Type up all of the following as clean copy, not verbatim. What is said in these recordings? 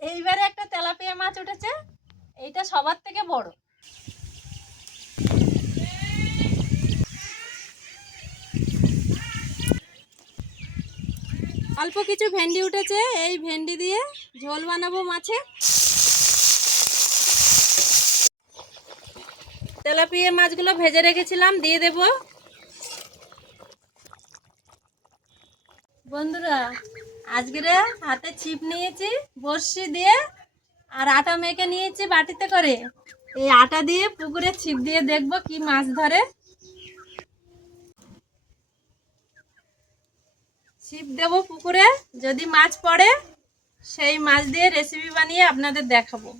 এইবারে একটা তেলাপিয়া মাছ উঠেছে, এইটা সবার থেকে বড়। অল্প কিছু ভেন্ডি উঠেছে, এই ভেন্ডি দিয়ে ঝোল বানাবো মাছে। তেলাপিয়া মাছগুলো ভেজে রেখেছিলাম, দিয়ে দেব। বন্ধুরা, আজকে হাতে ছিপ নিয়েছি বড়শি দিয়ে, আর আটা মেখে নিয়েছি বাটিতে করে। এই আটা দিয়ে পুকুরে ছিপ দিয়ে দেখব কি মাছ ধরে। ছিপ দেব পুকুরে, যদি মাছ পড়ে সেই মাছ দিয়ে রেসিপি বানিয়ে আপনাদের দেখাবো।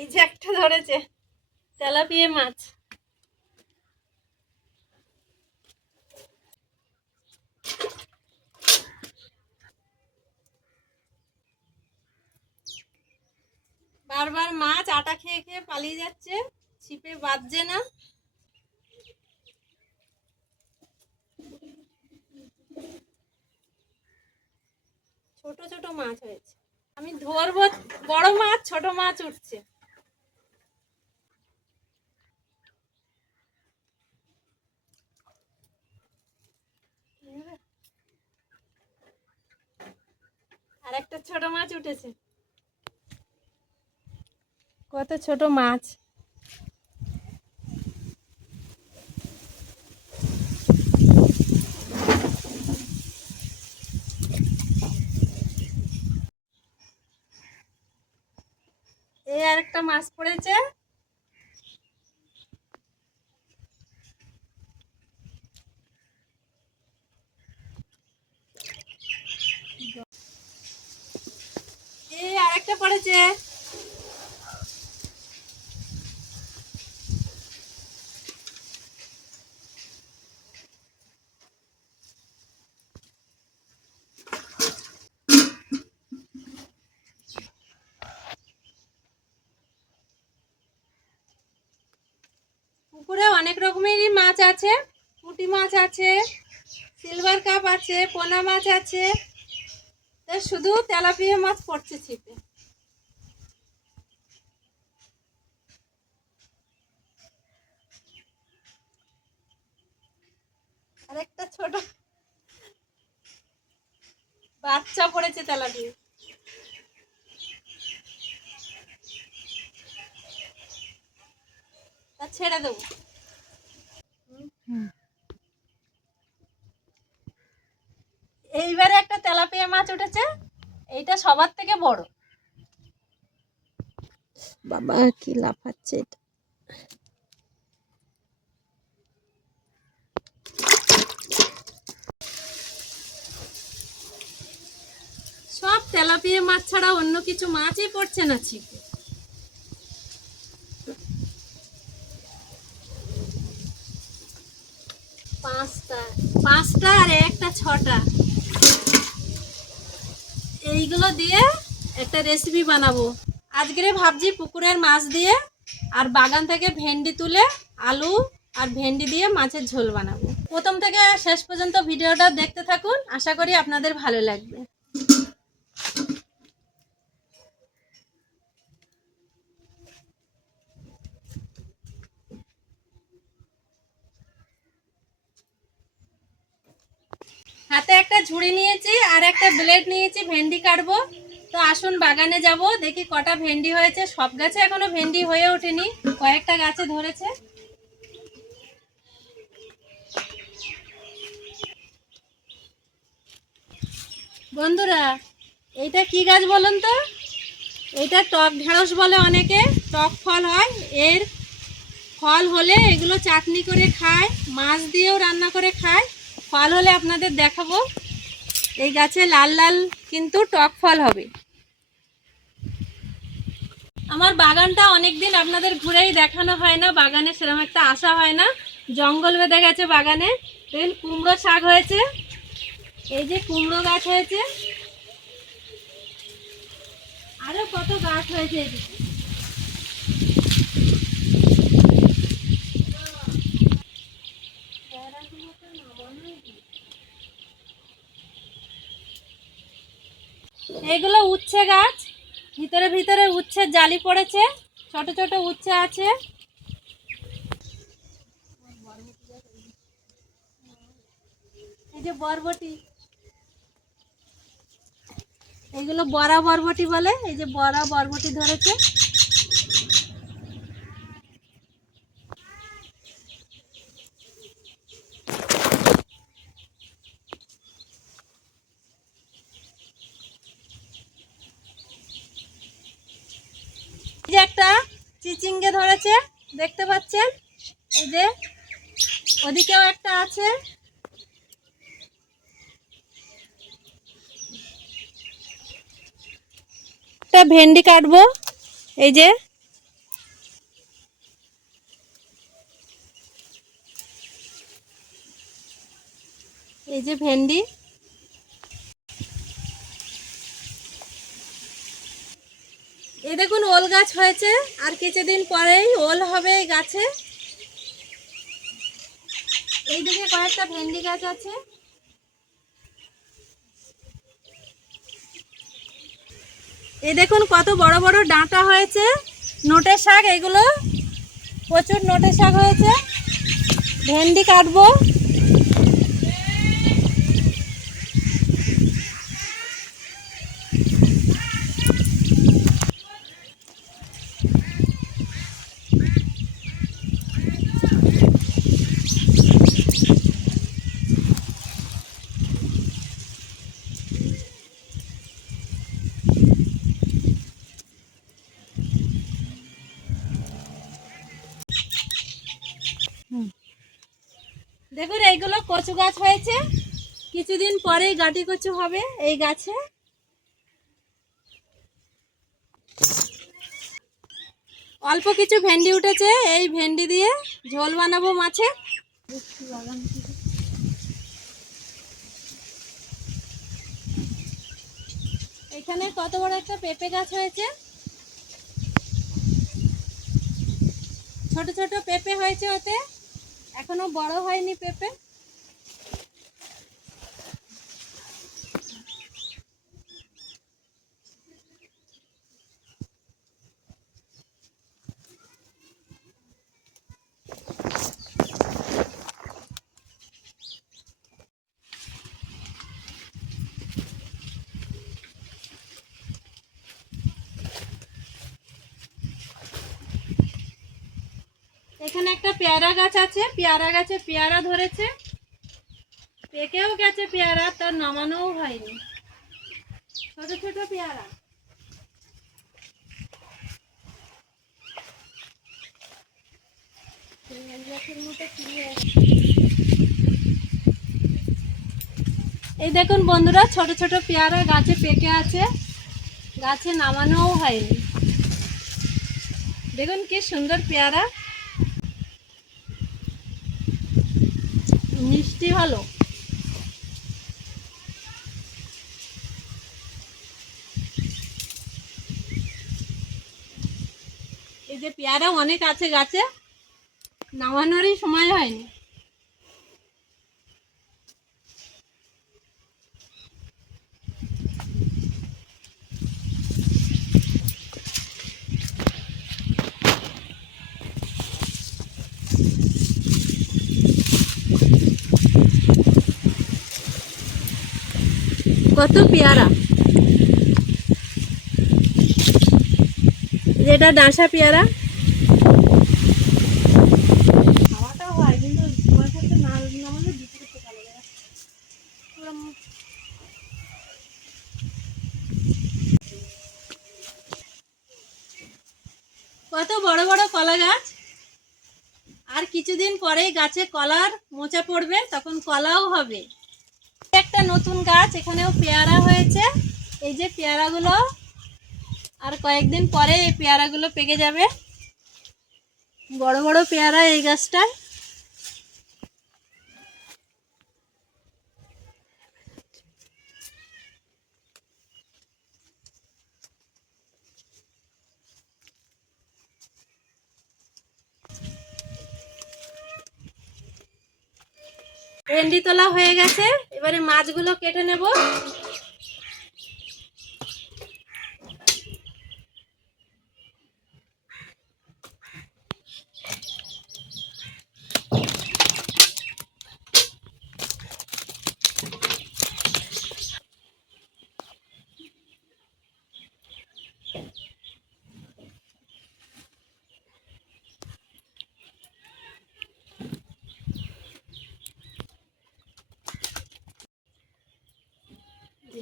এই যে একটা ধরেছে তেলাপিয়া মাছ। বারবার মাছ আটা খেয়ে খেয়ে পালিয়ে যাচ্ছে, ছিপে বাজছে না। ছোট ছোট মাছ হয়েছে, আমি ধরবো বড় মাছ, ছোট মাছ উঠছে। আর একটা ছোট মাছ উঠেছে। কত ছোট মাছ! এই আর একটা মাছ পড়েছে। এই আর একটা পড়েছে। পুকুরে অনেক রকমেরই মাছ আছে, পুঁটি মাছ আছে, সিলভার কাপ আছে, পোনা মাছ আছে, শুধু তেলাপিয়া মাছ পড়ছে ছিপে। আর একটা ছোট বাচ্চা পড়েছে তেলাপিয়া। তা ছেড়ে দেবো। এইবারে একটা তেলাপিয়া মাছ উঠেছে, এইটা সবার থেকে বড়। বাবা কি লাফাচ্ছে এটা! সব তেলাপিয়া মাছ ছাড়া অন্য কিছু মাছই পড়ছে না ছিপে। পাঁচটা আর একটা ছটা। এইগুলো দিয়ে একটা রেসিপি বানাবো। আজকে ভাবছি পুকুরের মাছ দিয়ে আর বাগান থেকে ভেন্ডি তুলে আলু আর ভেন্ডি দিয়ে মাছের ঝোল বানাবো। প্রথম থেকে শেষ পর্যন্ত ভিডিওটা দেখতে থাকুন, আশা করি আপনাদের ভালো লাগবে। হাতে একটা ঝুড়ি নিয়েছি আর একটা ব্লেড নিয়েছি, ভেন্ডি কাটবো। তো আসুন বাগানে যাব, দেখি কটা ভেন্ডি হয়েছে। সব গাছে এখনো ভেন্ডি হয়ে ওঠেনি, কয়েকটা গাছে ধরেছে। বন্ধুরা, এইটা কি গাছ বলুন তো? এটা টক ঢেঁড়স বলে অনেকে, টক ফল হয়। এর ফল হলে এগুলো চাটনি করে খায়, মাছ দিয়েও রান্না করে খায়। ফল হলে আপনাদের দেখাবো। এই গাছে লাল লাল কিন্তু টক ফল হবে। আমার বাগানটা অনেক দিন আপনাদের ঘুরেই দেখানো হয় না, বাগানে সেরকম একটা আসা হয় না। জঙ্গল বেঁধে গেছে বাগানে। দেখুন কুমড়ো শাক হয়েছে, এই যে কুমড়ো গাছ হয়েছে, আরো কত গাছ হয়েছে এদিকে। এগুলো উচ্ছে গাছ, ভিতরে ভিতরে উচ্ছের জালি পড়েছে, ছোট ছোট উচ্ছে আছে। এই যে বরবটি, এগুলো বড়া বরবটি বলে, এই যে বড়া বরবটি ধরেছে। এই যে একটা চিচিঙ্গে ধরেছে, দেখতে পাচ্ছেন, এই যে ওদিকেও একটা আছে। একটা ভেন্ডি কাটবো, এই যে এই যে ভেন্ডি। এই দেখুন ওল গাছ হয়েছে, আর কিছুদিন পরেই ওল হবে এই গাছে। এইদিকে কয়েকটা ভেন্ডি গাছ আছে। এই দেখুন কত বড় বড় ডাঁটা হয়েছে, নোটে শাক, এগুলো প্রচুর নোটে শাক হয়েছে। ভেন্ডি কাটবো। দেখুন এইগুলো কচু গাছ হয়েছে, কিছুদিন পরেই গাটি কচু হবে এই গাছে। অল্প কিছু ভেন্ডি উঠেছে, এই ভেন্ডি দিয়ে ঝোল বানাবো মাছে। এখানে কত বড় একটা পেঁপে গাছ হয়েছে, ছোট ছোট পেঁপে হয়েছে ওতে, এখনো বড় হয়নি পেঁপে। এখানে একটা পেয়ারা গাছ আছে, পেয়ারা গাছে পেয়ারা ধরেছে, পেকেও গেছে পেয়ারা, তার নামানোও হয়নি, ছোট ছোট পেয়ারা। এই দেখুন বন্ধুরা, ছোট ছোট পেয়ারা গাছে পেকে আছে, গাছে নামানোও হয়নি। দেখুন কি সুন্দর পেয়ারা, মিষ্টি ভালো। এই যে পেয়ারা অনেক আছে গাছে, নামানোরই সময় হয়নি। কত পেয়ারা, যেটা ডাঁসা পেয়ারা। খাওয়াটা হয় কিন্তু তোমার সাথে না নামালে বিক্রি করতে পারবে না। কত বড় বড় কলা গাছ, আর কিছুদিন পরেই গাছে কলার মোচা পড়বে, তখন কলাও হবে। একটা নতুন গাছ, এখানেও পেয়ারা হয়েছে, এই যে পেয়ারাগুলো, আর কয়েকদিন পরে এই পেয়ারাগুলো পেকে যাবে। বড় বড় পেয়ারা এই গাছটায়। ভেন্ডি তোলা হয়ে গেছে, এবারে মাছগুলো কেটে নেব।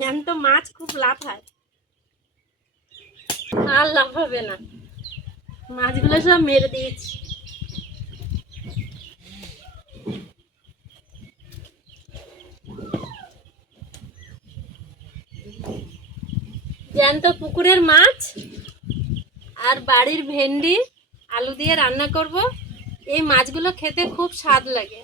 জ্যান্ত মাছ খুব লাফায়, আর লাফাবে না, মাছগুলো সব মেরে দিয়েছি। জ্যান্ত পুকুরের মাছ আর বাড়ির ভেন্ডি আলু দিয়ে রান্না করব। এই মাছগুলো খেতে খুব স্বাদ লাগে।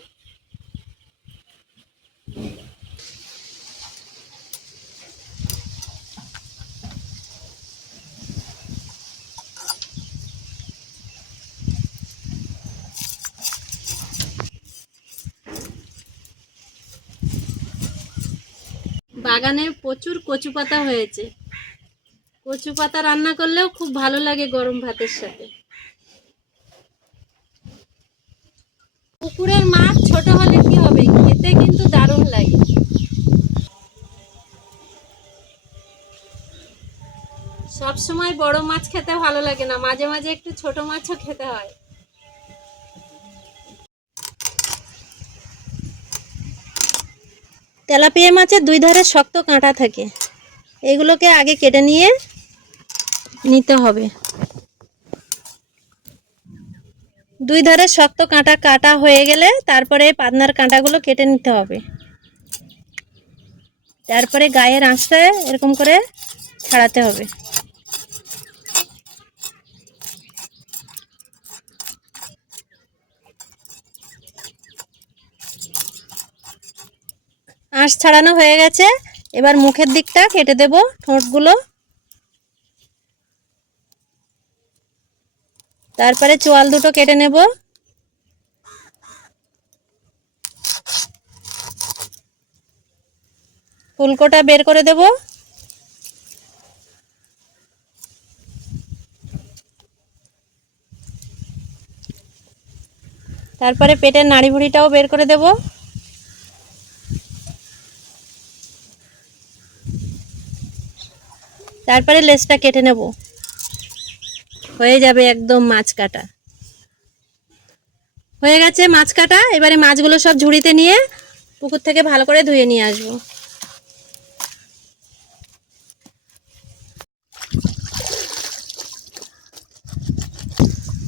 বাগানে প্রচুর কচু পাতা হয়েছে, কচু পাতা রান্না করলেও খুব ভালো লাগে গরম ভাতের সাথে। পুকুরের মাছ ছোট হলে কি হবে, খেতে কিন্তু দারুণ লাগে। সব সময় বড় মাছ খেতে ভালো লাগে না, মাঝে মাঝে একটু ছোট মাছও খেতে হয়। তেলাপিয়া মাছের দুই ধারে শক্ত কাঁটা থাকে, এগুলোকে আগে কেটে নিতে হবে। দুই ধারে শক্ত কাঁটা কাটা হয়ে গেলে তারপরে পাতনার কাঁটাগুলো কেটে নিতে হবে। তারপরে গায়ের আঁশটা এরকম করে ছাড়াতে হবে। আঁশ ছাড়ানো হয়ে গেছে, এবার মুখের দিকটা কেটে দেব, ঠোঁটগুলো। তারপরে চোয়াল দুটো কেটে নেব। ফুলকোটা বের করে দেব। তারপরে পেটের নাড়ি ভুঁড়িটাও বের করে দেব। তারপরে লেজটা কেটে নেব, হয়ে যাবে একদম মাছ কাটা। হয়ে গেছে মাছ কাটা। এবারে মাছগুলো সব ঝুড়িতে নিয়ে পুকুর থেকে ভালো করে ধুয়ে নিয়ে আসবো।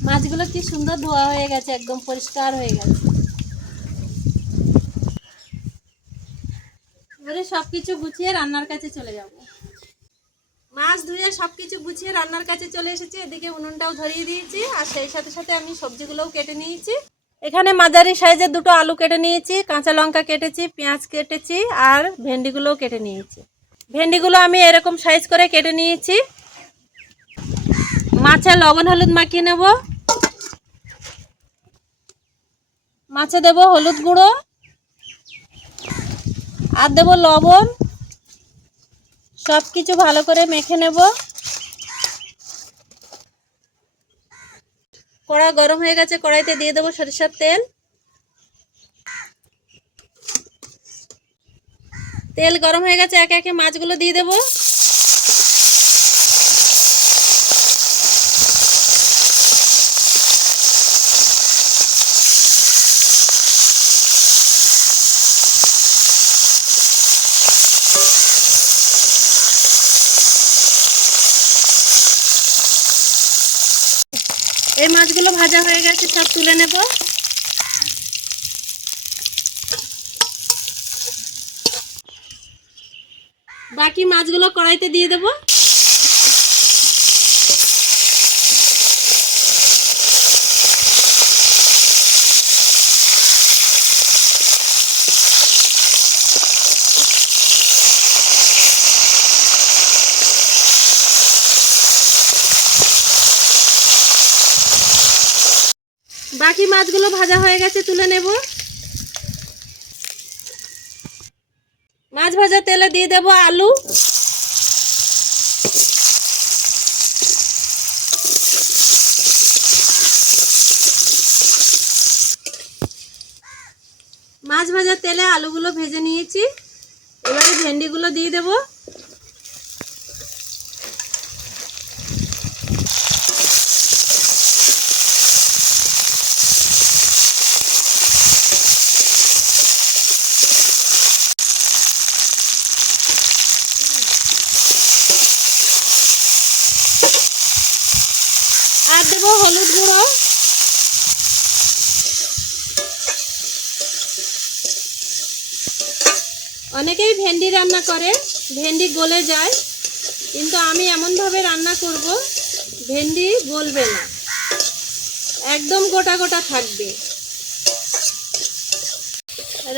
মাছগুলো কি সুন্দর ধোয়া হয়ে গেছে, একদম পরিষ্কার হয়ে গেছে। এবারে সবকিছু গুছিয়ে রান্নার কাছে চলে যাব। মাছ ধুয়ে সবকিছু গুছিয়ে রান্নার কাছে চলে এসেছি। এদিকে উনুনটাও ধরিয়ে দিয়েছি, আর সেই সাথে সাথে আমি সবজিগুলোও কেটে নিয়েছি। এখানে মাঝারি সাইজের দুটো আলু কেটে নিয়েছি, কাঁচা লঙ্কা কেটেছি, পেঁয়াজ কেটেছি, আর ভেন্ডিগুলোও কেটে নিয়েছি। ভেন্ডিগুলো আমি এরকম সাইজ করে কেটে নিয়েছি। মাছে লবণ হলুদ মাখিয়ে নেব। মাছে দেব হলুদ গুঁড়ো, আর দেব লবণ। সব কিছু ভালো করে মেখে নেব। কড়া গরম হয়ে গেছে, কড়াইতে দিয়ে দেবো সরিষার তেল। তেল গরম হয়ে গেছে, একে একে মাছগুলো দিয়ে দেবো। এই মাছগুলো ভাজা হয়ে গেছে, সব তুলে নেব। বাকি মাছগুলো কড়াইতে দিয়ে দেব। বাকি মাছগুলো ভাজা হয়ে গেছে, তুলে নেব। মাছ ভাজা তেলে দিয়ে দেব আলু, মাছ ভাজা তেলে আলুগুলো ভেজে নিয়েছি। এবারে ভেন্ডিগুলো দিয়ে দেব। আর দেব হলুদ গুঁড়ো, অনেকেই ভেন্ডি রান্না করে ভেন্ডি গলে যায়, কিন্তু আমি এমনভাবে রান্না করব ভেন্ডি গলবে না, একদম গোটা গোটা থাকবে।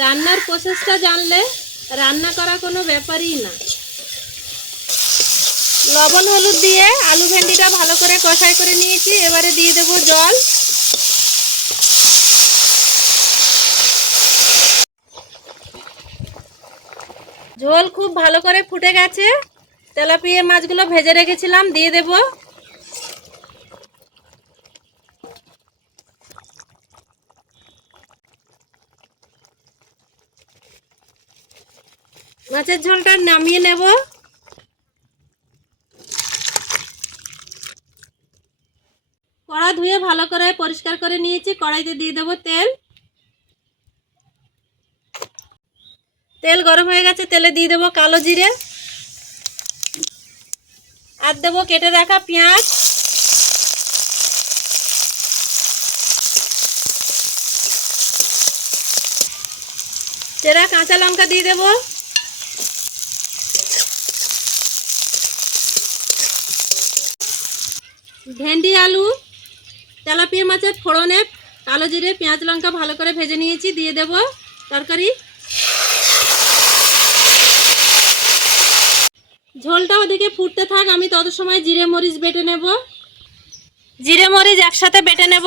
রান্নার প্রসেসটা জানলে রান্না করা কোনো ব্যাপারই না। লবণ হলুদ দিয়ে আলু ভেন্ডিটা ভালো করে কষাই করে নিয়েছি। এবারে দিয়ে দেব জল। ঝোল খুব ভালো করে ফুটে গেছে। তেলাপিয়া মাছগুলো ভেজে রেখেছিলাম দিয়ে দেব। মাছের ঝোলটা নামিয়ে নেব। কড়া ধুয়ে ভালো করে পরিষ্কার করে নিয়েছি। কড়াইতে দিয়ে দেব তেল। তেল গরম হয়ে গেছে, তেলে দিয়ে দেব কালো জিরে, আর দেব কেটে রাখা পেঁয়াজ, চেরা কাঁচা লঙ্কা দিয়ে দেব। ভেন্ডি আলু তেলাপিয়া মাছের ফোড়নে কালো জিরে পেঁয়াজ লঙ্কা ভালো করে ভেজে নিয়েছি, দিয়ে দেব তরকারি। ঝোলটা ওদিকে ফুটতে থাক, আমি তত সময় জিরে মরিচ বেটে নেব। জিরে মরিচ একসাথে বেটে নেব।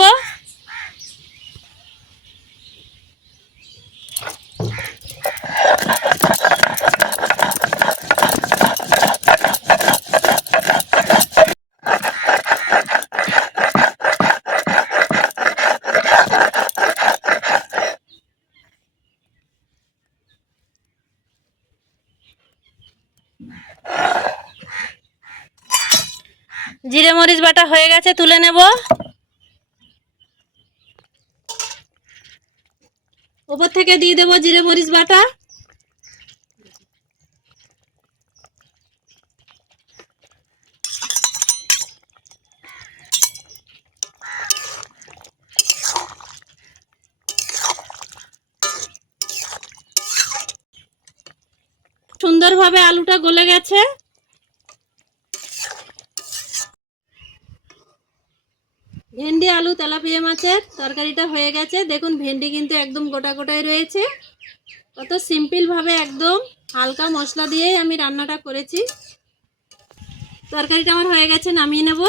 জিরে মরিচ বাটা হয়ে গেছে, তুলে নেব। উপর থেকে দিয়ে দেব জিরে মরিচ বাটা। সুন্দরভাবে আলুটা গলে গেছে। ভেন্ডি আলু তেলাপিয়া মাছের তরকারিটা হয়ে গেছে। দেখুন ভেন্ডি কিন্তু একদম গোটা গোটাই রয়েছে। কত সিম্পলভাবে একদম হালকা মশলা দিয়েই আমি রান্নাটা করেছি। তরকারিটা আমার হয়ে গেছে, নামিয়ে নেব।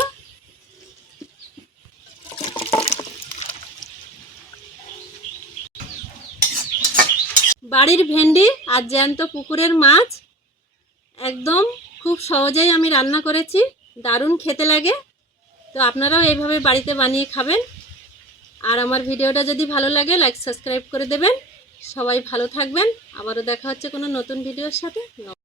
বাড়ির ভেন্ডি আর জ্যান্ত পুকুরের মাছ একদম খুব সহজেই আমি রান্না করেছি, দারুণ খেতে লাগে। তো আপনারাও এইভাবে বাড়িতে বানিয়ে খাবেন। আর আমার ভিডিওটা যদি ভালো লাগে লাইক সাবস্ক্রাইব করে দেবেন। সবাই ভালো থাকবেন। আবারও দেখা হচ্ছে কোনো নতুন ভিডিওর সাথে।